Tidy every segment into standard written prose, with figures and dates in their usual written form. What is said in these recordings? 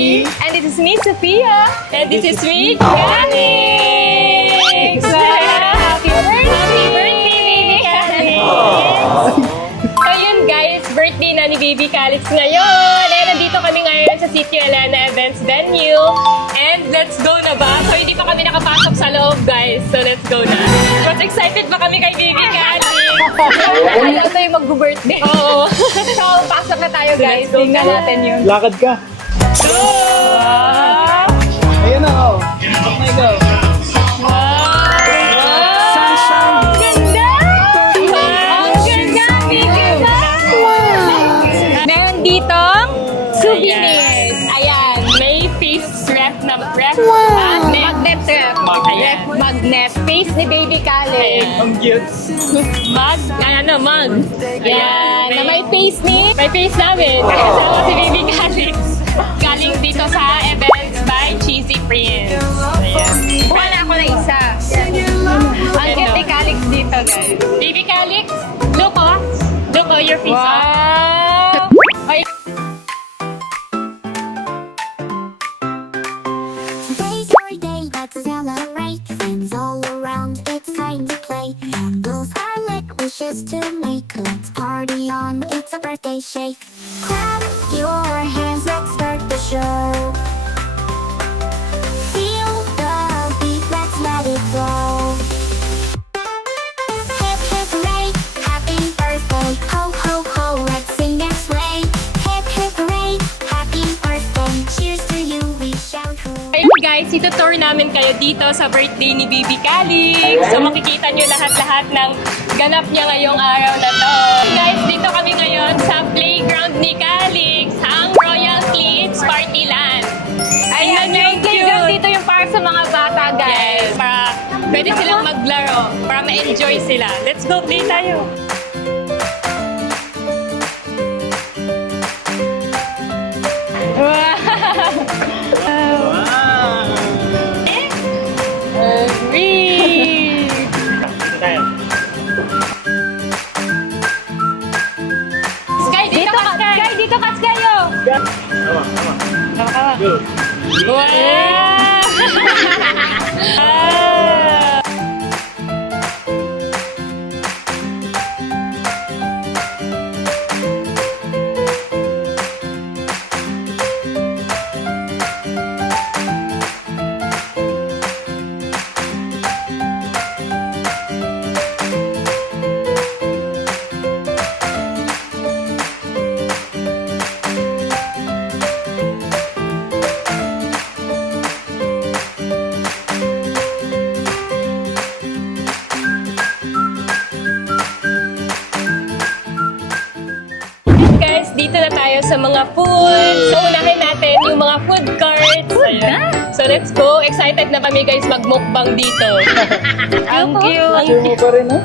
Ivy. And this is me, Sophia. And this is me, Calix! Happy birthday! Happy birthday, Baby Calix! So yun guys, birthday na ni Baby Calix ngayon. And nandito kami ngayon sa City Elena Events Venue. And let's go na ba? So hindi pa kami nakapasok sa loob guys. So let's go na. Mas excited pa kami kay Baby Calix. Alam ito yung mag-birthday. Oo. So, pasok na tayo guys. Let's go. Tingnan natin yun. Lakad ka. Wow! Ayan na, oh. Pasok na ikaw. Ganda! Ang ganda, Baby! Meron ditong souvenirs. Ayan. May face ref na ref. Magnet ref. Ayan. Magnet. Face ni Baby Calix. Ayan. Ang cute. Mug? Mug. Ayan. Na may face ni May face namin. Kasama si Baby Calix. Galing dito sa events by Cheesy Prince. Ayan. Buka na ako na isa. Ang cute ni Calix dito, guys. Baby Calix, look oh. Look oh, your face oh. Wow! Ay, Today's your day, let's celebrate. Friends all around, it's time to play. Candles are lit, wishes to make. Let's party on, it's a birthday shake. Clap your hands, let's start the show. Feel the beat, let's let it go. Hip hip hooray, happy birthday. Ho ho ho, let's sing and sway. Hip hip hooray, happy birthday. Cheers to you, we shout hooray. ayun guys, ito-tour namin kayo dito sa birthday ni Baby Calix. So makikita nyo lahat-lahat ng ganap niya ngayong araw na to. Guys, dito kami ngayon sa playground ni Calix, ang Royal Kids Partyland. Ayan, may playground dito yung para sa mga bata, guys. Yes, para pwede silang maglaro, para ma-enjoy sila. Let's go play tayo. Agree! Sky, dito ka, Sky! Guys, dito kas kayo! Wow! Ah! Guys, dito na tayo sa mga food. So, unahin natin yung mga food carts. Ayan. So, let's go. Excited na kami guys mag-mukbang dito. Ang cute! Ang Sure mo pa rin, oh.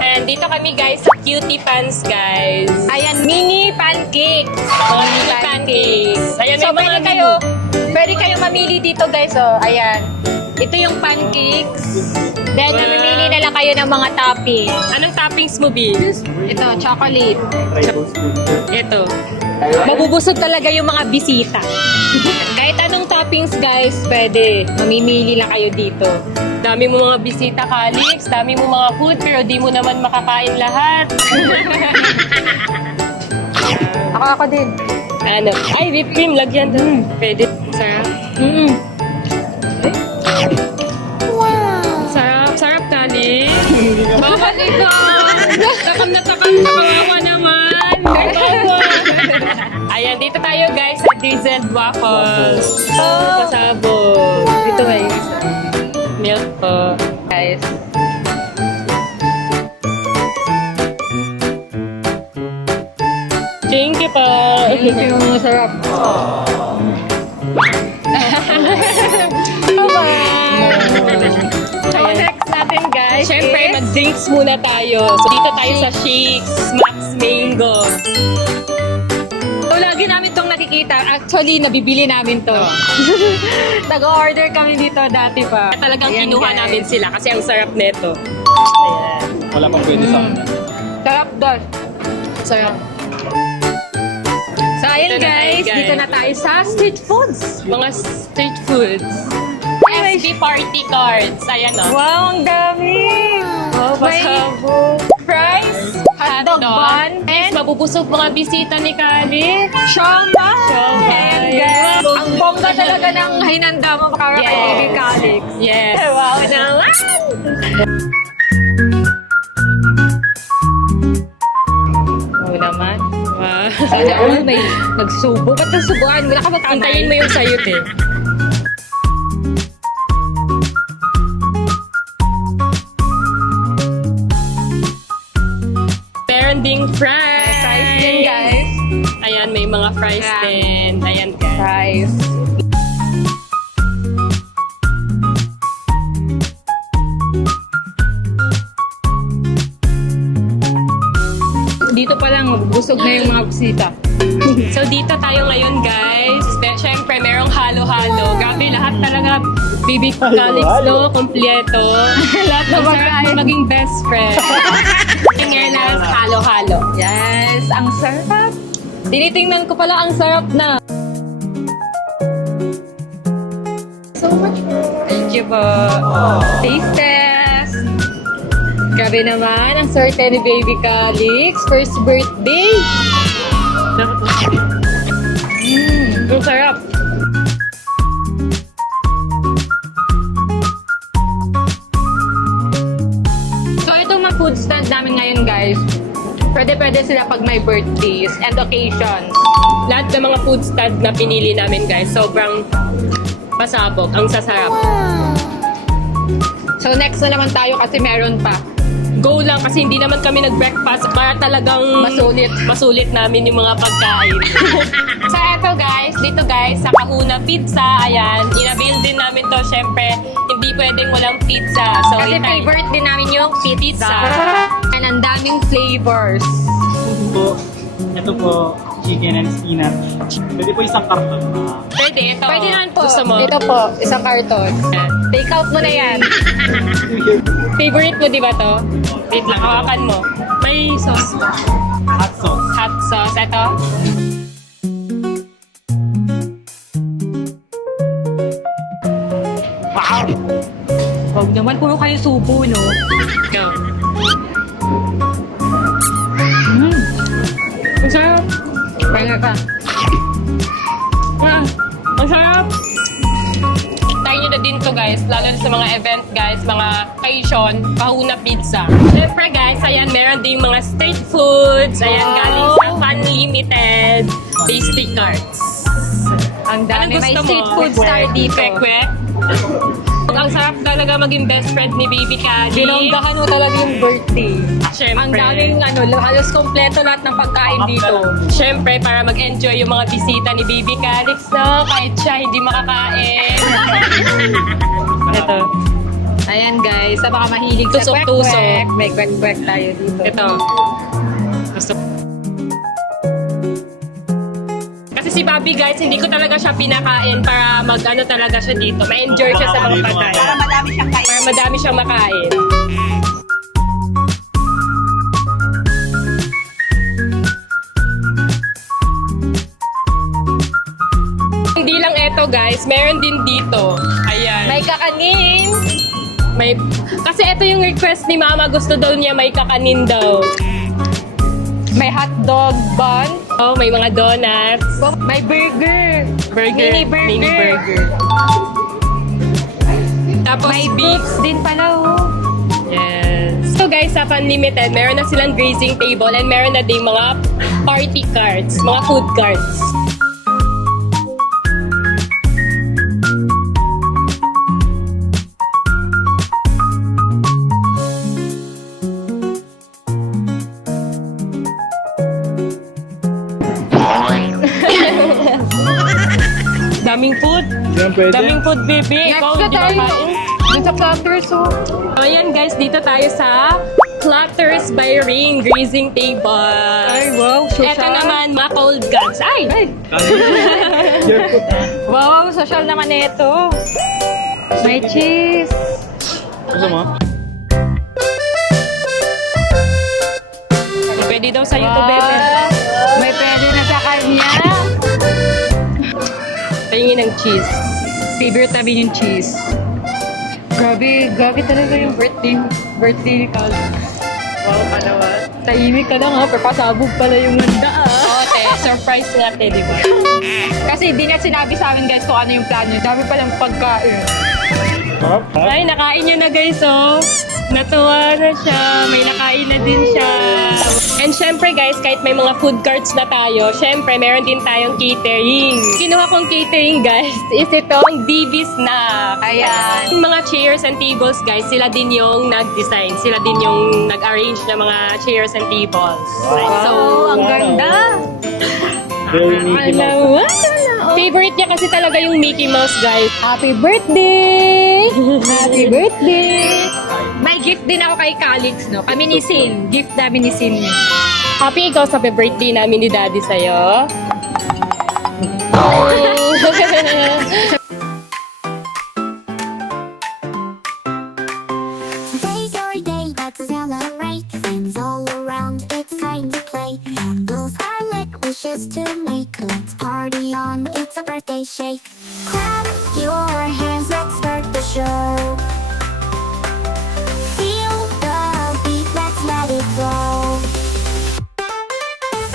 And dito kami guys sa Cutie Pants, guys. Ayan, mini pancakes. Mga mini pancakes. Ayan, So, may mga pwede kayo mamili dito, guys. Oh, ayan. Ito yung pancakes. Then, Wow. mamimili na lang kayo ng mga topping. Anong toppings mo, B? Ito, chocolate. Ito. Mabubusog talaga yung mga bisita. Kahit anong toppings, guys, pwede. Mamimili lang kayo dito. Dami mo mga bisita, Calix. Dami mo mga food, pero di mo naman makakain lahat. Ako din. Ano? Ay, whipped cream. Lagyan doon. Pwede. Sarap. Sarap. Sarap, Calix. Bawal ikaw. Takam na kawawa naman. Bawa. Ayan, dito tayo guys sa drizzled waffles. Oh. Pasabog. Dito ba yung isa? Milk po. Guys. Thank you po. Ito yung masarap. So, next natin guys. Siyempre, mag-drinks muna tayo. So, dito tayo sa Shakes Max Mango. So, lagi namin itong nakikita. Actually, nabibili namin to. Nag-order kami dito dati pa. Talagang Ayan, kinuha guys. namin sila kasi ang sarap neto. Ayan. Wala pang pwede sa akin. Sarap doon. Sarap. So, ayun Ito na tayo, guys. Ayan. dito na tayo sa street foods. Mga street foods. SB party cards. Ayan o. Wow, ang dami! Oh, May pasabog. Fries, hotdog bun, and mabubusog mga bisita ni Kali. siomai! Siomai. And guys, ang bongga talaga ng hinanda mo para kay Yes. Baby Calix. Yes. Wow naman! Wow naman. Wow. Sana all may nagsubo. Ba't nagsubuan? Wala ka ba Antayin mo yung sayot eh. Meron ding fries. Fries din, guys. Ayan, may mga fries Yeah. din. Ayan, guys. Fries. Dito pa lang, busog na yung mga bisita. So, dito tayo ngayon, guys. Siyempre, merong halo-halo. Grabe, lahat talaga. Baby Calix, no? Kompleto. Lahat ng sarap maging best friend. Ngayon na halo-halo. Yes, ang sarap. Tinitingnan ko pala, ang sarap na. So much. Thank you po. Taste test. Grabe naman, ang swerte ni Baby Calix. First birthday. Ang sarap. So itong mga food stand namin ngayon guys, pwede sila pag may birthdays and occasions. Lahat ng mga food stand na pinili namin, guys, sobrang pasabog. Ang sasarap. So next na naman tayo kasi meron pa. Go lang kasi hindi naman kami nag-breakfast para talagang masulit namin yung mga pagkain. So eto guys, dito guys, sa Kahuna Pizza, ayan, inabil din namin to. Syempre, hindi pwedeng walang pizza. So, Kasi favorite din namin yung pizza. And ang daming flavors. Po, ito po, chicken and spinach. Pwede po isang karton. Pwede, ito. Pwede naman po. Gusto mo? Ito po, isang karton. Take out mo na yan. Favorite mo, di ba to? Wait lang, hawakan mo. May sauce. Hot sauce. Hot sauce. Ito. Wow! Huwag naman, puro kayo subo, no? Go. Ang sarap. Kaya ka. Ang sarap. Try nyo na din to guys, lalo na sa mga event guys, mga occasion, Kahuna Pizza. Siyempre guys, ayan, meron ding mga street foods. Ayan, galing sa Unlimited Tasty Cards. Ang dami. May Ano gusto mo? street food star dito. Kwek-kwek? Ang sarap talaga maging best friend ni Baby Calix. Binonggahan mo talaga yung birthday. Siyempre. Ang daming halos kompleto lahat ng pagkain dito. Siyempre, para mag-enjoy yung mga bisita ni Baby Calix, no? Kahit siya hindi makakain. Ito. Ayan guys, sa mga mahilig sa Tusok-tusok. kwek-kwek, may kwek-kwek tayo dito. Ito. Gusto. Kasi si Bobby guys, hindi ko talaga siya pinakain para mag-ano talaga siya dito. Ma-enjoy siya sa mga pagkain. Para madami siyang makain. Hindi lang eto guys, meron din dito. Ayan. May kakanin. Kasi ito yung request ni Mama, gusto daw niya may kakanin daw. May hotdog bun. Oh, may mga donuts. May burger. Burger. Mini burger. Mini burger. Tapos May beef. fruits din pala oh. Yes. So guys, sa Unlimited, meron na silang grazing table and meron na din mga party cards, mga food cards. Daming food. Yan pwede. Daming food, baby. Next Ikaw, na hindi tayo. makain. Dun sa platters oh. Ayan guys, dito tayo sa Platters by Ring Grazing Table. Ay wow, social. Ito naman, mga cold guns. Ay! Ay, wow, social naman ito. May cheese. Gusto mo? Pwede daw sa YouTube, bebe. May pwede na sa kanya. Tingin ng cheese. Favorite namin yung cheese. Grabe talaga yung birthday ni Cal. Wow, palawa. Tahimik ka lang ha, pero pasabog pala yung handa Oo, te. Surprise natin, di ba? Kasi di na sinabi sa amin guys kung ano yung plano. Dami palang pagkain. Ay, nakain niya na guys, oh. Natuwa na siya. May nakain na din siya. And syempre guys, kahit may mga food carts na tayo, syempre meron din tayong catering. Kinuha kong catering guys is itong DB Snack. Ayan. Yung mga chairs and tables guys, sila din yung nag-design. Sila din yung nag-arrange ng mga chairs and tables. So, ang ganda. Very Mickey Mouse. Favorite niya kasi talaga yung Mickey Mouse guys. Happy birthday! Happy birthday! May gift din ako kay Calix, no? Kami ni Sin. Gift namin ni Sin. Happy ikaw sa birthday namin ni Daddy sa'yo. Today's your day, let's celebrate. Friends all around, it's time to play. Candles are lit, wishes to make. Let's party on, it's a birthday shake. Clap your hands, let's start the show. Feel the beat, let's let it flow.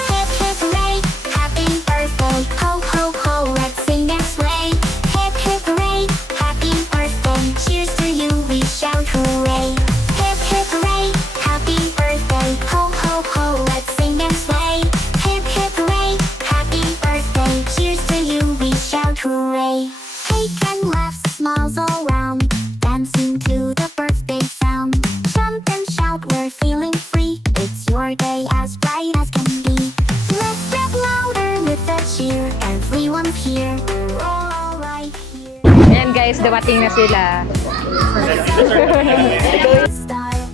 Hip hip hooray, happy birthday. Ho ho ho, let's sing and sway. Hip hip hooray, happy birthday. Cheers to you, we shout hooray. Hip hip hooray, happy birthday. Ho ho ho, let's sing and sway. Hip hip hooray, happy birthday. Cheers to you, we shout hooray. Cake and laughs, smiles all round, dancing to the birthday sound. Jump and shout, we're feeling free. It's your day, as bright as can be. Let's get louder with a cheer. Everyone's here, we're all right here. Ayan guys, dumating na sila. Style.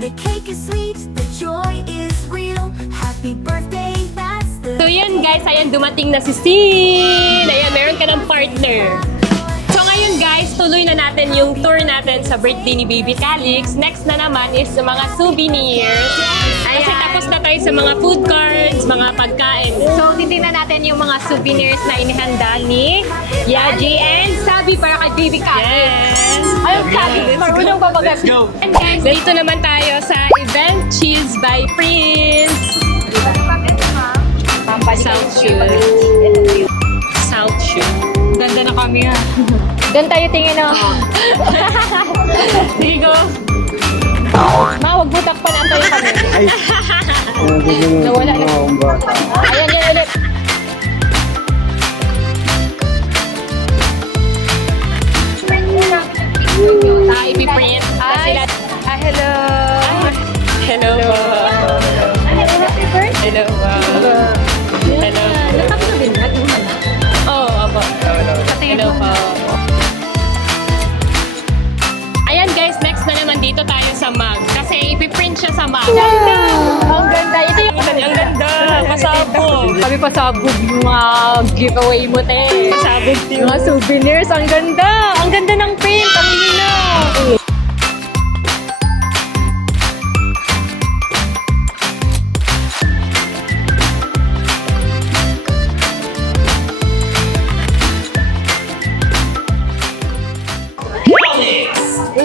The cake is sweet, the joy is real. Happy birthday, that's the So yun guys, ayan dumating na si Sin. Ayan, meron ka ng partner. So ngayon guys, tuloy na natin yung tour natin sa birthday ni Baby Calix. Next na naman is sa mga souvenirs. Kasi tapos na tayo sa mga food cards, mga pagkain. So, titignan natin yung mga souvenirs na inihanda ni Yaji and Sabi para kay Baby Calix. Yes! Ayun, Sabi, marunong ba Let's go! And guys, dito naman tayo sa event Cheese by Prince. South Shoe. South Shoe. Ganda na kami ha. Doon tayo tingin na. Sige go. Ma, wag mo takpan ang tayo kami. Ay! Nawala na. Ayan, yan ulit. Ipiprint. Ay, hello. Hello po. Happy birthday. Hello po. Hello. Natapos na din natin yung mana. Oo, opo. Hello po. Ayan guys, next na naman dito tayo sa mug. Kasi ipiprint siya sa mug. Ang ganda. Ito yung Ang ganda. Pasabog. Sabi pa sabog yung mga giveaway mo, te. Pasabog Yung mga souvenirs, ang ganda. Ang ganda ng print, ang linaw.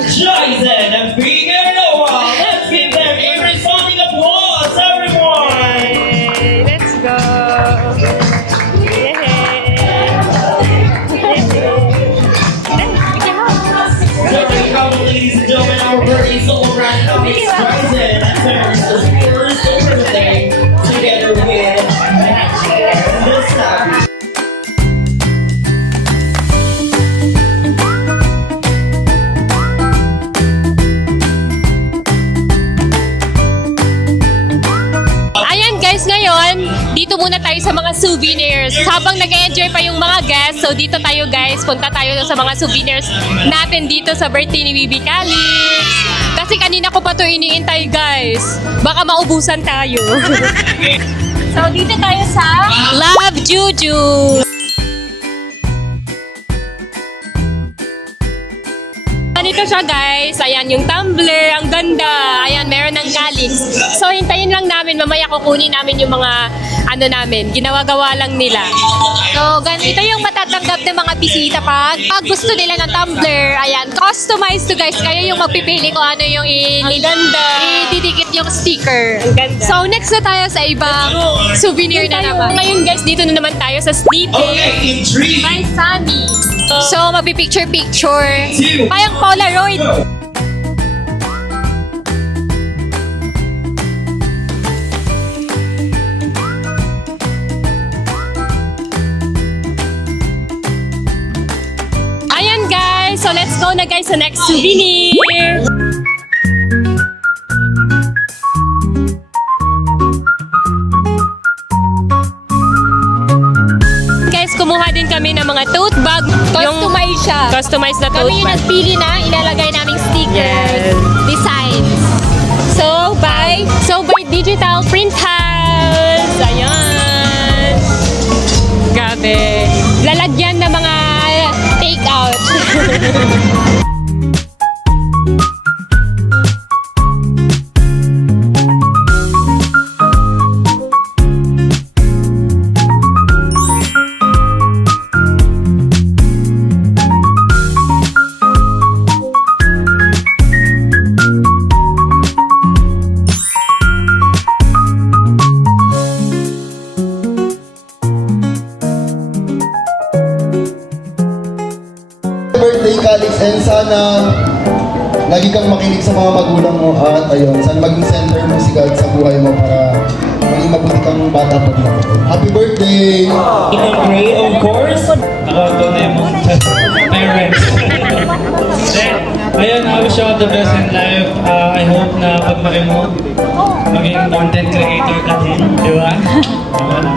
Jason and Bigger Noah. Let's give them a resounding applause, everyone! Let's go. Welcome, ladies and gentlemen, our very celebrant Alex Jason and Terrence Spears over the day together with Magic and the Savage. Ayan guys, ngayon, dito muna tayo sa mga souvenirs. Habang nag-enjoy pa yung mga guests, so dito tayo guys, punta tayo sa mga souvenirs natin dito sa birthday ni Baby Calix. Kasi kanina ko pa to iniintay guys. Baka maubusan tayo. So dito tayo sa Love Juju. Ganito Ito siya guys. Ayan yung tumbler. Ang ganda. Ayan, meron ng Calix. So hintayin lang namin. Mamaya kukunin namin yung mga ano namin. Ginawa-gawa lang nila. So, ganito yung matatanggap ng mga bisita pag gusto nila ng tumbler. Ayan, customized to guys. Kayo yung magpipili kung ano yung Ang ganda. ididikit yung sticker. Ang ganda. So, next na tayo sa ibang souvenir na naman. Ngayon guys, dito na naman tayo sa Sleep Okay, in 3, By Sunny. So, magpipicture-picture. Parang Polaroid. Ayan guys, so let's go na guys sa next souvenir. Guys, kumuha din kami ng mga tote bag. Customize siya. Customized na tote Kami yung bag. nagpili na, ilalagay naming stickers, Yes. designs. So by Digital Print House. Ayan. Grabe. Lalagyan ng mga take out. Birthday, Calix, and sana lagi kang makinig sa mga magulang mo at ayun, sana maging center mo si God sa buhay mo para maging mabuti kang bata pag lumaki. Happy birthday! Ina Gray, of course. Ako, ito na yung mga parents. Then, ayun, I wish you all the best in life. I hope na paglaki mo, maging content creator ka din, di ba? Wala.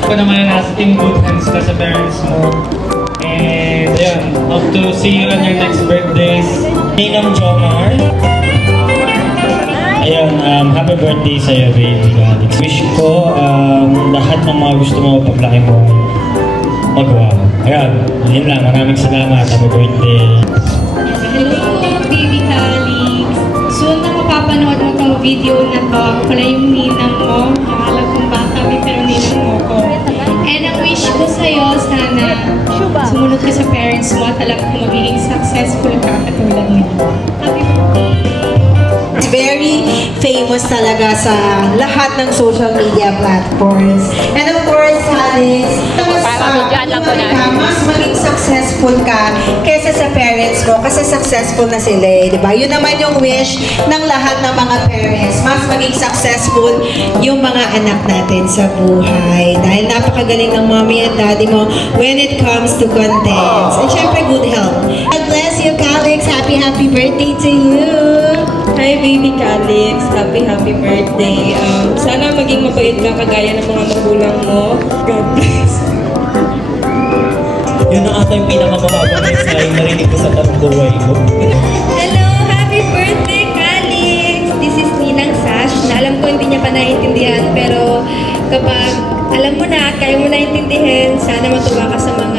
Ako naman nasa in good hands ka sa parents mo. And ayun, hope to see you on your next birthdays. Ninang Jomar. Ayun, happy birthday sa'yo, baby Alex. Wish ko lahat ng mga gusto mo paglaki mo magawa mo. Ayun, yun lang. Maraming salamat. Happy birthday. Hello, baby Calix. Soon na mapapanood mo tong video na to. Ako pala yung ninang mo. Nakalag kong bata kami pero ninang mo ko. And ang wish ko sa'yo, sana sumunod ka sa parents mo at alam ko magiging successful ka katulad nila. Happy birthday! It's very famous talaga sa lahat ng social media platforms. And of course, Alice, Papabidyoan lang po natin. mas maging successful ka kaysa sa parents mo kasi successful na sila eh, di ba? Yun naman yung wish ng lahat ng mga parents. Mas maging successful yung mga anak natin sa buhay. Dahil napakagaling ng mommy and daddy mo when it comes to contents. And syempre, good health. God bless you, Calix. Happy birthday to you. Hi, baby Calix. Happy birthday. Sana maging mabait ka kagaya ng mga magulang mo. God bless. Yun na ata yung pinakamababang mensahe narinig ko sa tarong buhay ko. Hello! Happy birthday, Calix! This is Ninang Sash, na alam ko hindi niya pa naiintindihan, pero kapag alam mo na at kaya mo naiintindihan, sana matuwa ka sa mga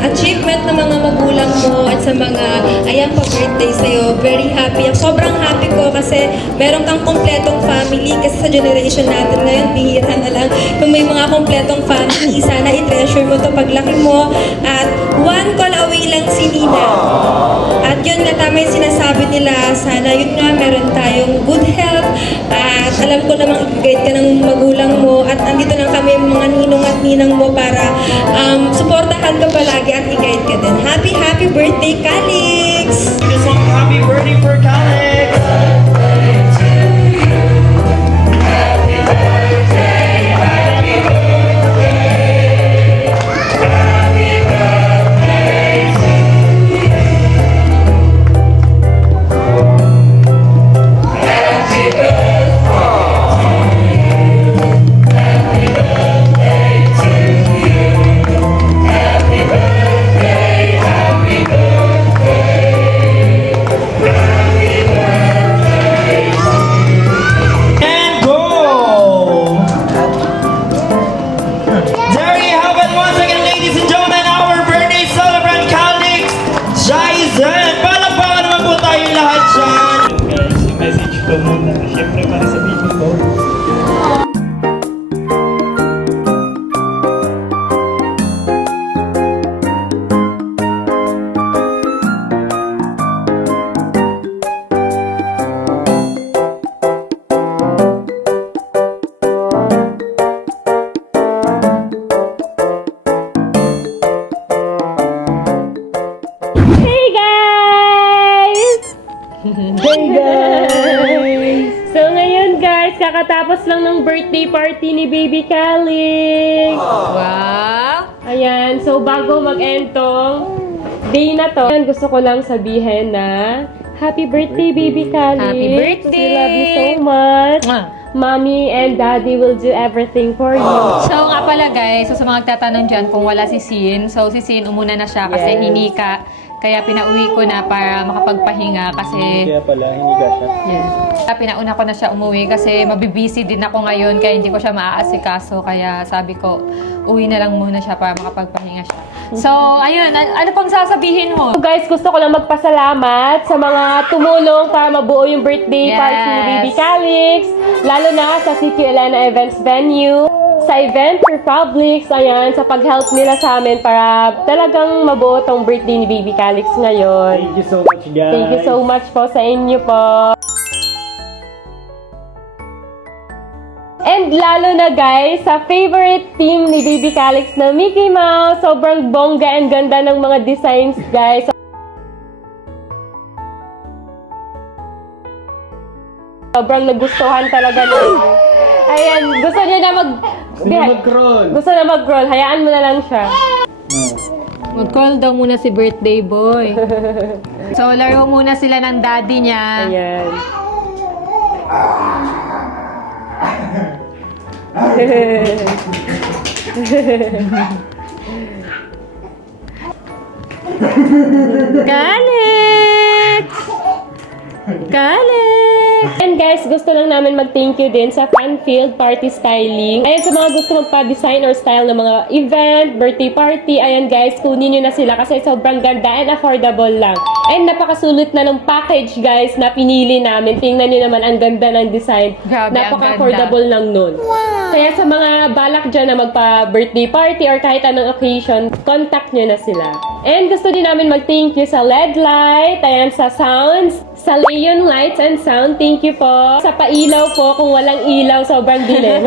achievement ng mga magulang mo at sa mga ayan pa birthday sa'yo. Very happy. Sobrang happy ko kasi meron kang kompletong family kasi sa generation natin ngayon, bihira na lang. Kung may mga kompletong family, sana i-treasure mo to paglaki mo at one call away lang si Nina. At yun nga, tama yung sinasabi nila, sana yun nga, meron tayong good health at alam ko namang i-guide ka ng magulang mo at andito lang kami mga ninong at ninang mo para suportahan ka palagi at i-guide ka din. Happy birthday, Calix! This one, happy birthday for Alex! Happy birthday birthday party ni Baby Calix. Wow! Ayan, so bago mag-end tong day na to, ayan, gusto ko lang sabihin na happy birthday, Baby Calix. Happy birthday! We love you so much. Mwah. Mommy and Daddy will do everything for you. So nga pala guys, so sa mga nagtatanong dyan kung wala si Sin, so si Sin umuna na siya kasi Yes. hinika. Kaya pinauwi ko na para makapagpahinga kasi... Kaya pala, hiniga siya. Yes. Kaya pinauna ko na siya umuwi kasi mabibisi din ako ngayon kaya hindi ko siya maaasikaso. Kaya sabi ko, uwi na lang muna siya para makapagpahinga siya. So, ayun. Ano pang sasabihin mo? So guys, gusto ko lang magpasalamat sa mga tumulong para mabuo yung birthday Yes. party ni Baby Calix. Lalo na sa City Elena Events Venue, sa Event Republics, ayan, sa pag-help nila sa amin para talagang mabuo tong birthday ni Baby Calix ngayon. Thank you so much, guys. Thank you so much po sa inyo po. And lalo na guys, sa favorite team ni Baby Calix na Mickey Mouse, sobrang bongga and ganda ng mga designs guys. Sobrang nagustuhan talaga nila. Ayan, gusto niya na mag-crawl. Gusto na mag-crawl, hayaan mo na lang siya. Mag-call daw muna si birthday boy. So, laro muna sila ng daddy niya. Ayan. Calix! Calix! And guys, gusto lang namin mag-thank you din sa Funfield Party Styling. Ayan, sa mga gusto magpa-design or style ng mga event, birthday party, ayan guys, kunin nyo na sila kasi sobrang ganda and affordable lang. And napakasulit na ng package guys na pinili namin. Tingnan nyo naman ang ganda ng design. Grabe, ang Napaka-affordable lang nun. Kaya sa mga balak dyan na magpa-birthday party or kahit anong occasion, contact nyo na sila. And gusto din namin mag-thank you sa LED light, ayan, sa sounds, sa Leon Lights and Sound, thank you po. Sa pailaw po, kung walang ilaw, sobrang dilim.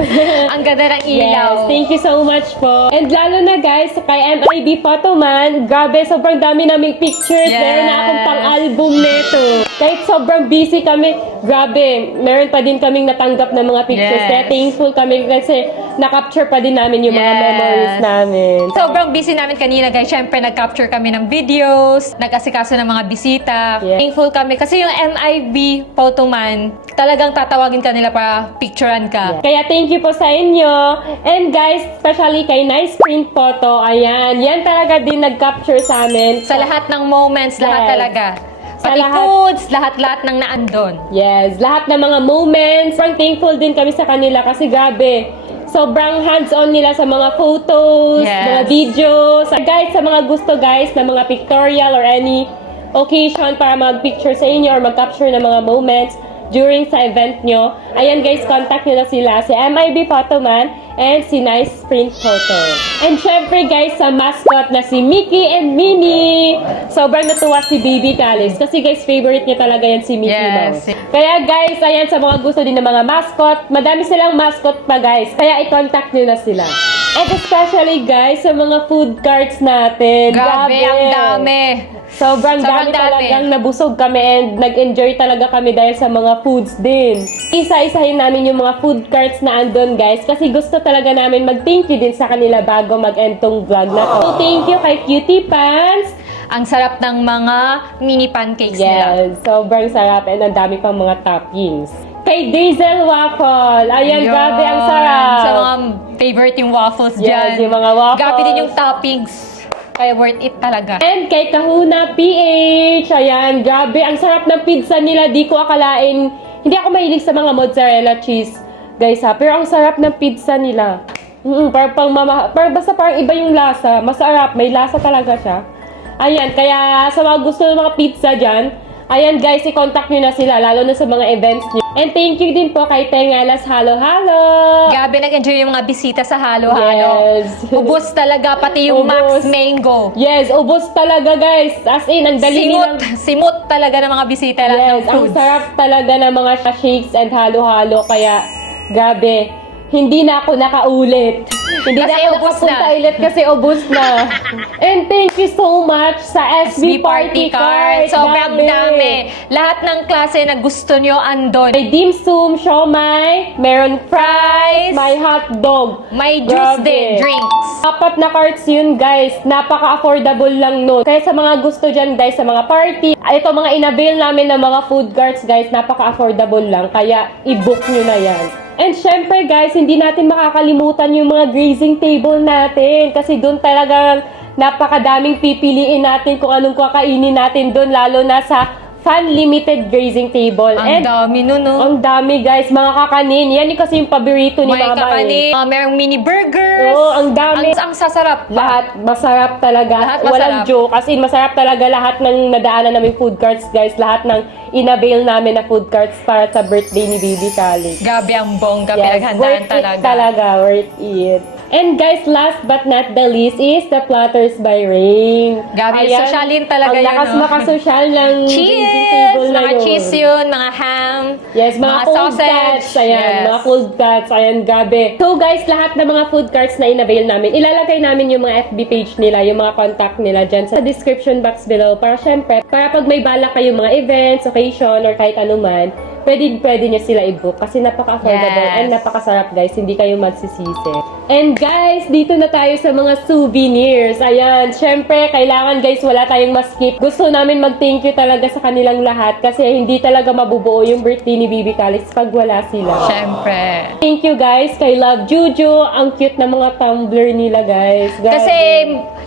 Ang ganda ng Yes, ilaw. thank you so much po. And lalo na guys, kay MIB Photoman, grabe, sobrang dami naming pictures. Yes. Meron na akong pang-album nito. Kahit sobrang busy kami, grabe, meron pa din kaming natanggap na mga pictures. Yes. Kaya thankful kami kasi na-capture pa din namin yung mga Yes. memories namin. Sobrang busy namin kanina guys. Siyempre, nag-capture kami ng videos, nag-asikaso ng mga bisita. Yeah. Thankful kami kasi yung MIB Photoman, talagang tatawagin ka nila para picturean ka. Kaya thank you po sa inyo. And guys, especially kay Nice Print Photo, ayan, yan talaga din nag-capture sa amin. Sa lahat ng moments, lahat Yes. talaga. Sa Pati lahat. foods, lahat-lahat ng naandon. Yes, lahat ng mga moments. Sobrang thankful din kami sa kanila kasi grabe, sobrang hands-on nila sa mga photos, Yes. mga videos. Guys, sa mga gusto guys na mga pictorial or any occasion para mag-picture sa inyo or mag-capture ng mga moments during sa event nyo, ayan guys, contact nyo na sila, si MIB Photoman and si Nice Print Photo. And syempre guys, sa mascot na si Mickey and Minnie, sobrang natuwa si Baby Calix kasi guys, favorite niya talaga yan si Mickey Yes. Mouse. Kaya guys, ayan, sa mga gusto din ng mga mascot, madami silang mascot pa guys, kaya i-contact nyo na sila. And especially guys, sa mga food carts natin. Grabe, ang dami. Sobrang dami talagang nabusog kami and nag-enjoy talaga kami dahil sa mga foods din. Isa-isahin namin yung mga food carts na andun guys kasi gusto talaga namin mag-thank you din sa kanila bago mag-end tong vlog na to. So thank you kay Cutie Pants. Ang sarap ng mga mini pancakes nila. Yes, sobrang sarap and ang dami pang mga toppings. Kay Diesel Waffle. Ayan, Ayun. grabe ang sarap. Sa mga favorite yung waffles Yes, dyan. yung mga waffles. Grabe din yung toppings. Kaya worth it talaga. And kay Kahuna PH, ayan, grabe, ang sarap ng pizza nila. Di ko akalain, hindi ako mahilig sa mga mozzarella cheese, guys ha. Pero ang sarap ng pizza nila. Basta parang iba yung lasa. Masarap, may lasa talaga siya. Ayan, kaya sa mga gusto ng mga pizza dyan, ayan guys, i-contact nyo na sila, lalo na sa mga events nyo. And thank you din po kay Tengalas Halo Halo. Grabe, nag-enjoy yung mga bisita sa halo-halo. Yes. Ubus talaga, pati yung Ubus. Max Mango. Yes, ubos talaga guys. As in, ang dali nilang... Simot talaga ng mga bisita lahat Yes, ng ang foods. sarap talaga ng mga shakes and halo-halo. Kaya, grabe, hindi na ako nakaulit. Hindi na Kasi ako ubos nakapunta na. ulit kasi ubos na. And thank you so much sa SB Party Card. Sobrang Grabe. dami. Lahat ng klase na gusto nyo andon. May dim sum, siomay, meron fries, may hotdog. May juice din, drinks. 4 na cards yun, guys. Napaka-affordable lang nun. Kaya sa mga gusto dyan, guys, sa mga party, ito mga inavail namin ng mga food cards, guys, napaka-affordable lang. Kaya i-book nyo na yan. And syempre, guys, hindi natin makakalimutan yung mga grazing table natin. Kasi doon talagang napakadaming pipiliin natin kung anong kakainin natin doon, lalo na sa fan-limited grazing table. Ang dami nun, no? Ang dami, guys. Mga kakanin. Yan yung kasi yung paborito ni May Mama. kakanin, merong mini burgers. Oo, ang dami. Ang sasarap. Lahat masarap talaga. Lahat Walang masarap. joke. As in, masarap talaga lahat ng nadaanan namin food carts, guys. Lahat ng inavail namin na food carts para sa birthday ni Baby Calix. Gabi ang bongga, Yes, pinaghandaan worth talaga. it talaga. Worth it. And guys, last but not the least is the Platters by Ring. Gabi, Ayan, sosyalin talaga ang yun, lakas no? makasosyal ng grazing Cheese! table na Mga yun. cheese yun, mga ham, Yes, mga cold cuts. Ayan, Yes. mga cold cuts. Ayan, gabi. So guys, lahat ng mga food carts na inavail namin, ilalagay namin yung mga FB page nila, yung mga contact nila dyan sa description box below. Para syempre, para pag may balak kayong mga events, occasion, or kahit anuman, pwede nyo sila i-book kasi napaka-affordable Yes. and napakasarap, guys. Hindi kayo magsisisi. And guys, dito na tayo sa mga souvenirs. Ayan, syempre, kailangan guys, wala tayong ma-skip. Gusto namin mag-thank you talaga sa kanilang lahat kasi hindi talaga mabubuo yung birthday ni Baby Calix pag wala sila. Siyempre. Thank you guys kay Love Juju. Ang cute na mga tumbler nila, guys. Grabe. Kasi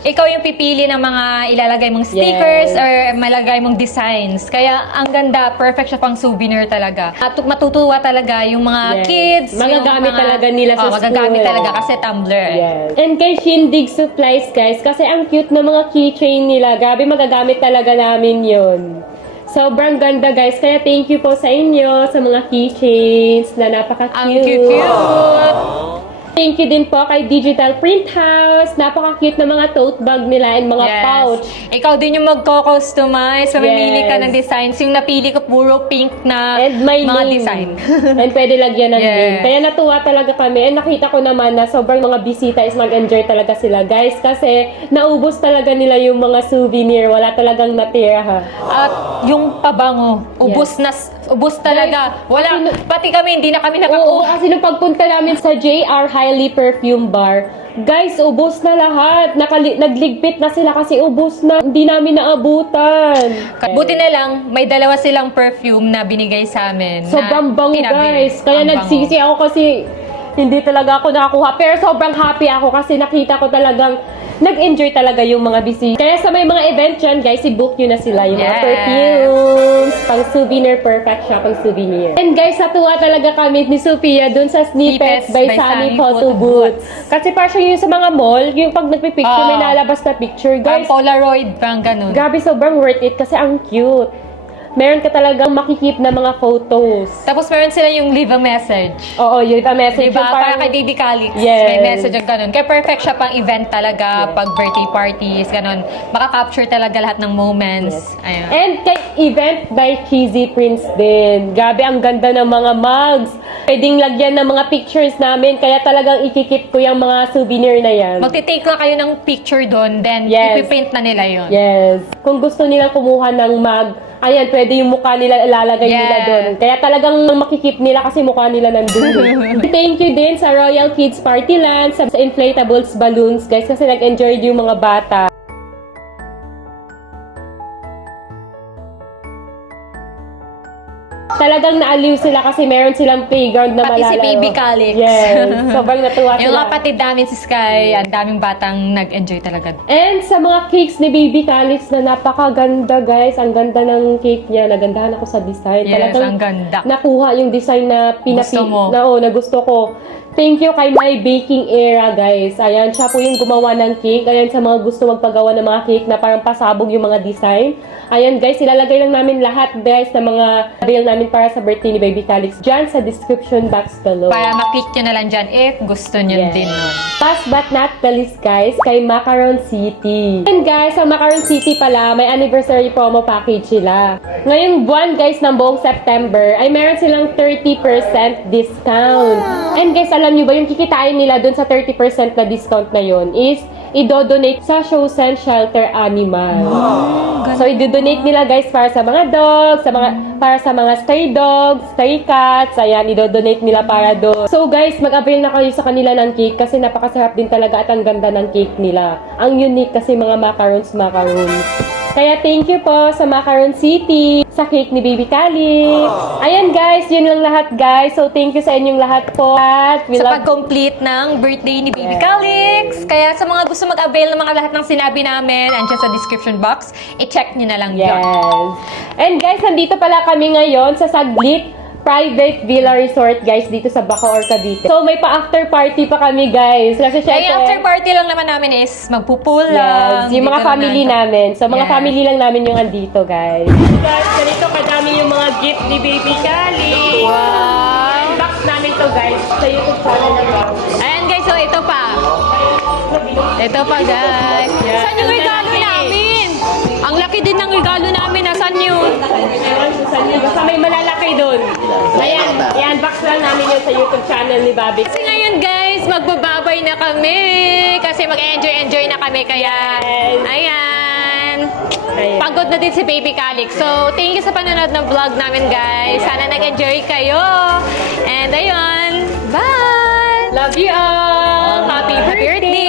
ikaw yung pipili ng mga ilalagay mong stickers Yes. or malagay mong designs. Kaya ang ganda, perfect siya pang souvenir talaga. At matutuwa talaga yung mga Yes. kids. Magagamit yung mga, talaga nila sa magagamit school. talaga kasi tumbler. Yes. And kay Shindig Supplies, guys, kasi ang cute ng mga keychain nila. Grabe, magagamit talaga namin yon. Sobrang ganda, guys. Kaya thank you po sa inyo sa mga keychains na napaka-cute. Ang cute-cute. Thank you din po kay Digital Print House. Napaka-cute na mga tote bag nila and mga Yes. pouch. Ikaw din yung magko-customize. Mamimili ka Yes. ng designs. Yung napili ko puro pink na And my mga name. design. And pwede lagyan ng Yes. name. Kaya natuwa talaga kami. And nakita ko naman na sobrang mga bisita is mag-enjoy talaga sila. Guys, kasi naubos talaga nila yung mga souvenir. Wala talagang natira, ha. At yung pabango, ubos talaga. Wala, pati kami, hindi na kami Oo, nakakuha. kasi nung pagpunta namin sa JR Highly Perfume Bar, guys, ubos na lahat. Nagligpit na sila kasi ubos na. Hindi namin naabutan. Buti na lang, may dalawa silang perfume na binigay sa amin. Sobrang na bango, tinabi. guys. Kaya Ang nagsisi ako kasi hindi talaga ako nakakuha. Pero sobrang happy ako kasi nakita ko talagang nag-enjoy talaga yung mga busy. Kaya sa may mga event dyan, guys, i-book nyo na sila. Yung mga Yes. perfumes, pang souvenir, perfect siya pang souvenir. And guys, natuwa talaga kami ni Sophia dun sa Snippets by Sunny Photo Booth. Kasi parang yung sa mga mall, yung pag nagpipicture, may nalabas na picture. Ang Guys, Polaroid, parang ganun. grabe, sobrang worth it kasi ang cute. Meron ka talagang makikip na mga photos. Tapos meron sila yung leave a message. Oo, yung message. Diba? yung Para parang- kay Baby Calix. Yes. May message yung ganun. Kaya perfect siya pang event talaga, pag birthday parties, ganun. Maka-capture talaga lahat ng moments. Ayun. And kay event by Cheesy Prince din. Grabe, ang ganda ng mga mugs. Pwedeng lagyan ng mga pictures namin, kaya talagang ikikip ko yung mga souvenir na yan. Magti-take lang kayo ng picture doon, then Yes. ipiprint na nila yun. Yes. Kung gusto nilang kumuha ng mug, ayan, pwede yung mukha nila ilalagay nila Yes. doon. Kaya talagang makikip nila kasi mukha nila nandun. Thank you din sa Royal Kids Partyland, sa inflatables balloons, guys, kasi nag-enjoy yung mga bata. Talagang naaliw sila kasi meron silang playground na Pati si malalaro. Baby Calix. Yes. Sobrang natuwa Yung sila. kapatid namin si Sky, ang daming batang nag-enjoy talaga. And sa mga cakes ni Baby Calix na napakaganda, guys. Ang ganda ng cake niya. Nagandahan ako sa design. Yes, Talagang ang ganda. nakuha yung design na Gusto mo. na gusto ko. Thank you kay My Baking Era, guys. Ayan, siya po yung gumawa ng cake. Ayan, sa mga gusto magpagawa ng mga cake na parang pasabog yung mga design. Ayan, guys, ilalagay lang namin lahat, guys, na mga avail namin para sa birthday ni Baby Calix dyan sa description box below. Para maklik nyo na lang dyan if gusto nyo Yes. din nun. Last but not the least, guys, kay Macaron City. And guys, sa Macaron City pala, may anniversary promo package sila. Ngayong buwan, guys, ng buong September, ay meron silang 30% discount. And guys, alam alam nyo ba, yung kikitain nila dun sa 30% na discount na yon is i-donate sa Chosen Shelter Animal. So, i-donate nila guys para sa mga dogs, para sa mga stray dogs, stray cats, ayan, i-donate nila para doon. So guys, mag-avail na kayo sa kanila ng cake kasi napakasarap din talaga at ang ganda ng cake nila. Ang unique kasi mga macarons. Kaya thank you po sa Macaron City, sa cake ni Baby Calix. Ayan guys, yun lang lahat guys. So thank you sa inyong lahat po. At we Sa love pag-complete ng birthday ni Baby Calix. Kaya sa mga gusto mag-avail ng mga lahat ng sinabi namin, andyan sa description box, i-check nyo na lang yun. Yes. And guys, nandito pala kami ngayon sa Saglit Private Villa Resort guys dito sa Bacoor, Cavite. So may pa-after party pa kami guys. Kasi syempre, Kaya after party lang naman namin is magpupul yes, lang. yung mga Dito family naman. namin. So mga Yes. family lang namin yung andito guys. Guys, ganito kadami yung mga gift ni Baby Calix. Wow! Unbox namin to guys sa YouTube channel na Ayan guys, so ito pa. Ito pa guys. Saan yung regalo namin? Ang laki din ng regalo namin. Nasaan yun? Basta may malalaki doon. Ayan, i-unbox lang namin yun sa YouTube channel ni Bobby. Kasi ngayon guys, magbababay na kami. Kasi mag-enjoy na kami. Kaya, ayan. Pagod na din si Baby Calix. So, thank you sa panonood ng vlog namin guys. Sana nag-enjoy kayo. And ayun, bye! Love you all! Happy birthday!